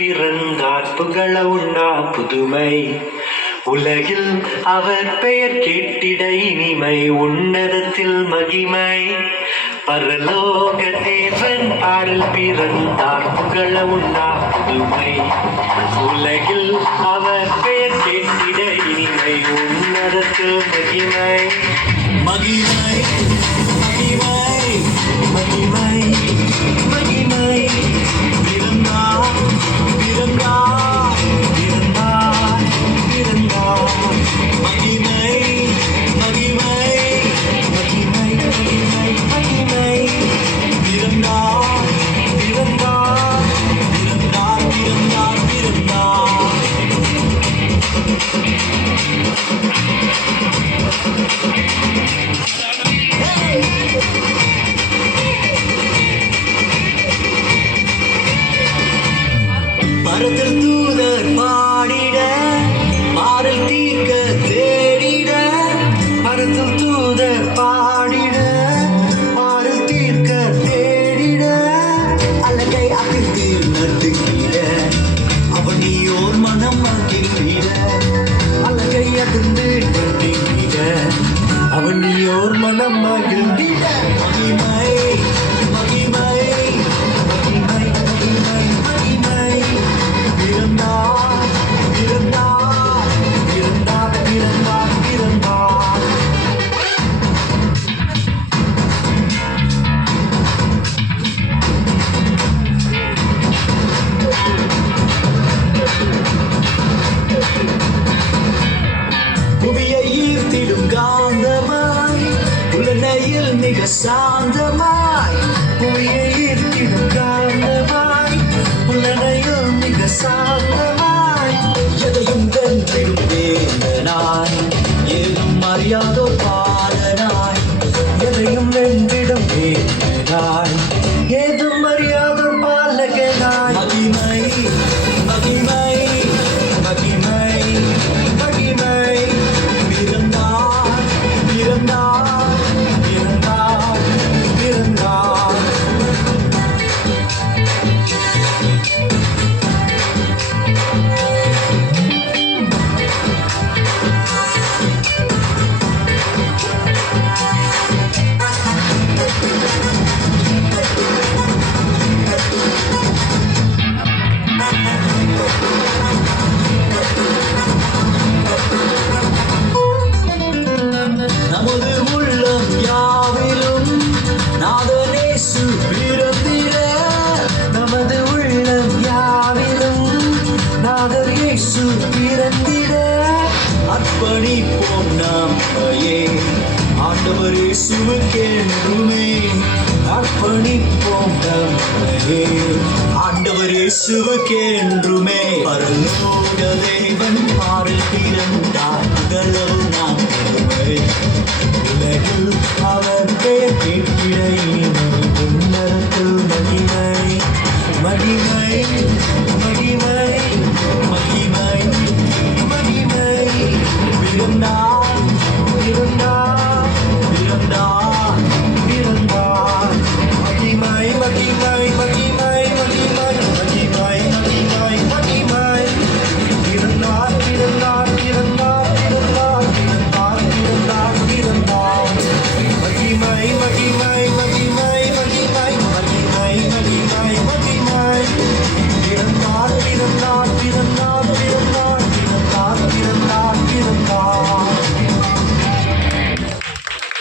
பிறந்தார் புகழ உண்ணா புதுமை உலகில் அவர் பெயர் கேட்டிட இனிமை உன்னதத்தில் மகிமை பரலோக தேவன் பாடல் பிறந்தார் புகழ உண்ணா புதுமை உலகில் அவர் பெயர் கேட்டிட இனிமை உன்னதத்தில் மகிமை மகிமை மகிமை மகிமை மகிமை பிறந்தார் பிறந்தார் பிறந்தார் பிறந்தார் மகிமை மகிமை மகிமை மகிமை மகிமை பிறந்தார் பிறந்தார் பிறந்தார் பிறந்தார் பிறந்தார் பரத்தில் தூதர் பாடிட பாடல் தீர்க்க தேடிட பரத்தில் தூதர் பாடிட பாடல் தீர்க்க தேடிட அழகை அகிர்ந்து நட்டுக்கிட அவனியோர் மனம் மகிழ்ந்திட அழகை அதிர்ந்து நட்டுக்கிட அவனியோர் மனம் மகிழ்ந்திட மகிமை மகிமை மகிமை மகிமை மகிமை பிறந்தார் பிறந்தார் பிறந்தார் பிறந்தார் பிறந்தார் புவியை ஈர்த்திடும் காந்தமாய் உலனையில் மிக சாந்தமாய் புவியை ஈர்த்திடும் காந்தமாய் உலனையில் மிக சாந்தமாய் எதையும் வென்றிடும் வேந்தனாய் ஏதும் அறியாதோ பாலனாய் எதையும் வென்றிடும் வேந்தனாய் ஏதும் அறியாதோ பாலகனாய் மகிமை மகிமை மகிமை மகிமை பிறந்தார் பிறந்தார் பிறந்தார் பிறந்தார் நமது உள்ளம் யாவிலும் நாதனேசு பிறந்திட நமது உள்ளம் யாவிலும் நாதர் இயேசு பிறந்திட அர்ப்பணிப்போம் நம்மையே ஆண்டவர் இயேசுவுக்கென்றுமே அர்ப்பணிப்போம் நம்மையே ஆண்டவர் இயேசுவுக்கென்றுமே பரலோக தேவன் பாடல் பிறந்தார் புகழவும் நாம் உலகில் அவர் பெயர்